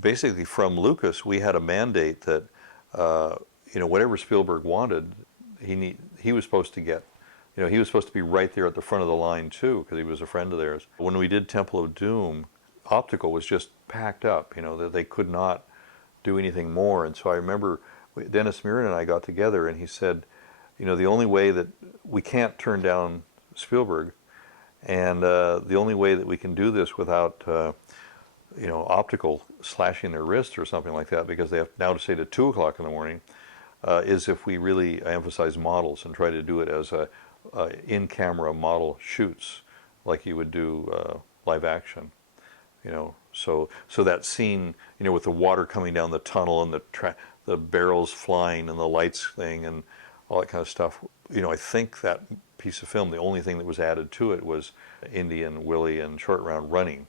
basically from Lucas, we had a mandate that whatever Spielberg wanted, he was supposed to get. He was supposed to be right there at the front of the line too, because he was a friend of theirs. When we did Temple of Doom, optical was just packed up. That they could not do anything more. And so I remember Dennis Muren and I got together, and he said, the only way that we can't turn down Spielberg, and the only way that we can do this without optical slashing their wrists or something like that, because they have now to stay to 2 o'clock in the morning, is if we really emphasize models and try to do it as in-camera model shoots, like you would do live action. So that scene, with the water coming down the tunnel and the barrels flying and the lights thing and all that kind of stuff. I think that piece of film, the only thing that was added to it was Indy and Willie and Short Round running.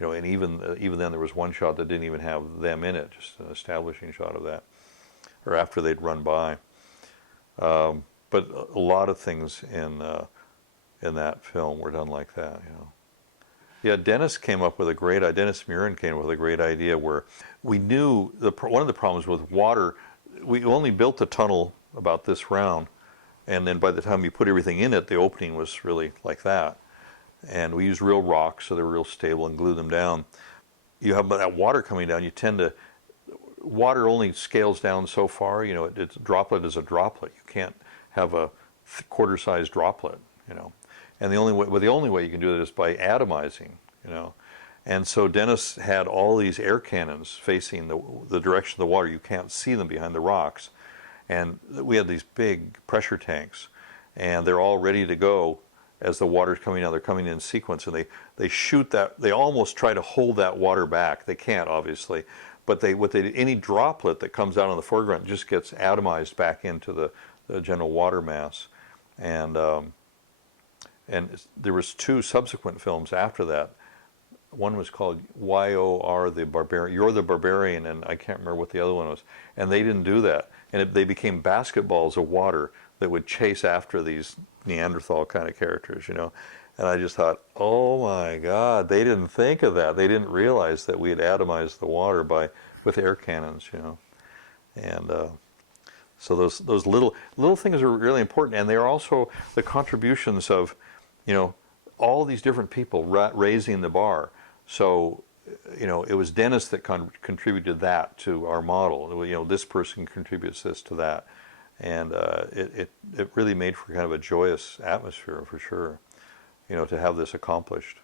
And even then there was one shot that didn't even have them in it, just an establishing shot of that, or after they'd run by. But a lot of things in that film were done like that. Yeah, Dennis came up with a great idea. Dennis Muren came up with a great idea where we knew one of the problems with water. We only built the tunnel about this round, and then by the time you put everything in it, the opening was really like that. And we used real rocks, so they were real stable, and glued them down. You have that water coming down. Water only scales down so far. It's a droplet is a droplet. You can't have a quarter-sized droplet. And the only way you can do it is by atomizing. And so Dennis had all these air cannons facing the direction of the water. You can't see them behind the rocks. And we had these big pressure tanks, and they're all ready to go as the water's coming out. They're coming in sequence, and they shoot that. They almost try to hold that water back. They can't, obviously, but any droplet that comes out on the foreground just gets atomized back into the general water mass. And there was 2 subsequent films after that. One was called Y.O.R. the Barbarian. You're the Barbarian, and I can't remember what the other one was. And they didn't do that. And they became basketballs of water that would chase after these Neanderthal kind of characters, And I just thought, oh my God, they didn't think of that. They didn't realize that we had atomized the water with air cannons, And so those little things are really important, and they are also the contributions of, all these different people raising the bar. So, it was Dennis that contributed that to our model. This person contributes this to that. And it really made for kind of a joyous atmosphere, for sure, to have this accomplished.